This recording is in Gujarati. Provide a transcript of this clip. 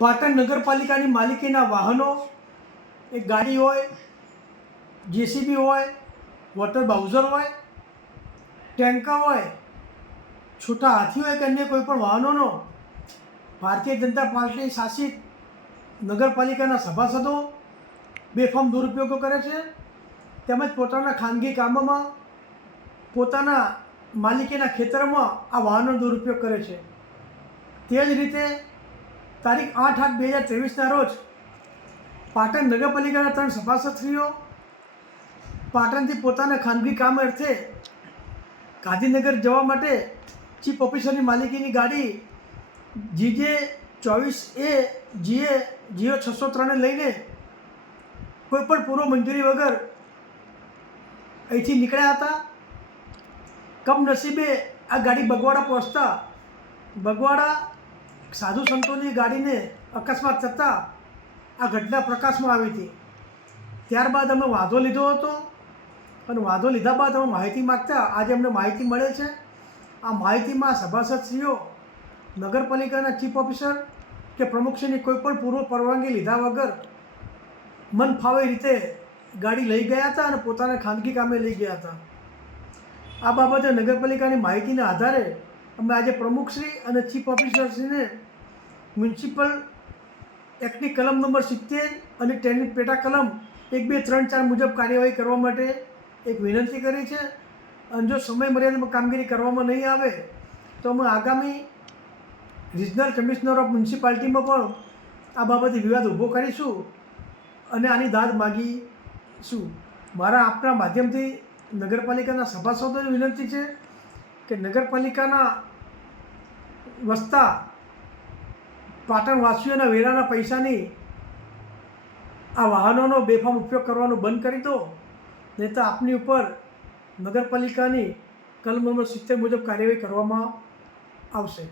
પાટણ નગરપાલિકાની માલિકીના વાહનો, એક ગાડી હોય, જેસીબી હોય, વોટર બાઉઝર હોય, ટેન્કર હોય, છોટા હાથી હોય કે અન્ય કોઈપણ વાહનોનો ભારતીય જનતા પાર્ટી શાસિત નગરપાલિકાના સભાસદો બેફામ દુરુપયોગો કરે છે, તેમજ પોતાના ખાનગી કામોમાં પોતાના માલિકીના ખેતરમાં આ વાહનનો દુરુપયોગ કરે છે. તે જ રીતે તારીખ 8/8/2023ના રોજ પાટણ નગરપાલિકાના 3 સભાસદશ્રીઓ પાટણથી પોતાના ખાનગી કામ અર્થે ગાંધીનગર જવા માટે ચીફ ઓફિસરની માલિકીની ગાડી GJ24A GA 0603 લઈને કોઈપણ પૂર્વ મંજૂરી વગર અહીંથી નીકળ્યા હતા. કમનસીબે આ ગાડી બગવાડા પહોંચતા બગવાડા સાધુ સંતોની ગાડીને અકસ્માત થતાં આ ઘટના પ્રકાશમાં આવી હતી. ત્યારબાદ અમે વાંધો લીધો હતો અને વાંધો લીધા બાદ અમે માહિતી માગતા આજે અમને માહિતી મળે છે. આ માહિતીમાં સભાસદશ્રીઓ નગરપાલિકાના ચીફ ઓફિસર કે પ્રમુખશ્રીની કોઈપણ પૂર્વ પરવાનગી લીધા વગર મન ફાવે રીતે ગાડી લઈ ગયા હતા અને પોતાના ખાનગી કામે લઈ ગયા હતા. આ બાબતે નગરપાલિકાની માહિતીના આધારે અમે આજે પ્રમુખશ્રી અને ચીફ ઓફિસરશ્રીને મ્યુનિસિપલ એક્ટની કલમ નંબર 70 અને તેની પેટા કલમ 1, 2, 3, 4 મુજબ કાર્યવાહી કરવા માટે એક વિનંતી કરી છે. અને જો સમય મર્યાદામાં કામગીરી કરવામાં નહીં આવે તો અમે આગામી રિજનલ કમિશનર ઓફ મ્યુનિસિપાલિટીમાં પણ આ બાબતે વિવાદ ઊભો કરીશું અને આની દાદ માગીશું. મારા આપના માધ્યમથી નગરપાલિકાના સભાસદોને વિનંતી છે કે નગરપાલિકાના વસતા પાટણવાસીઓના વેરાના પૈસાની આ વાહનોનો બેફામ ઉપયોગ કરવાનો બંધ કરી દો, નહીં તો આપની ઉપર નગરપાલિકાની કલમ નંબર 70 મુજબ કાર્યવાહી કરવામાં આવશે.